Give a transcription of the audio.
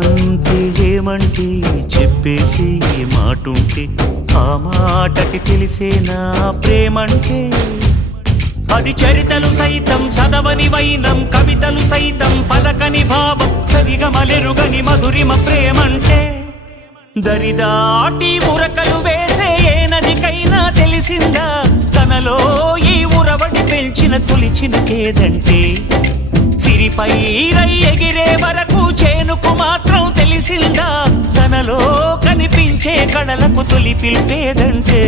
ఏమంటే ఏమంటే చెప్పేసి ఏ మాటుంటే ఆ మాటకి తెలిసే నా ప్రేమంటే అది చరితలు సైతం చదవని వైనం కవితలు సైతం పలకని భావం సరిగమలెరుగని మధురిమ ప్రేమంటే దరిదాటి ఉరకలు వేసే ఏ నదికైనా తెలిసిందా తనలో ఈ ఉరవడి పెంచిన తొలిచిన కేదంటే సిరిపై రై ఎగిరే వరకు చేనుకు మాత్రం తెలిసిందా తనలో కనిపించే కళలకు తొలి పిలిపేదంటే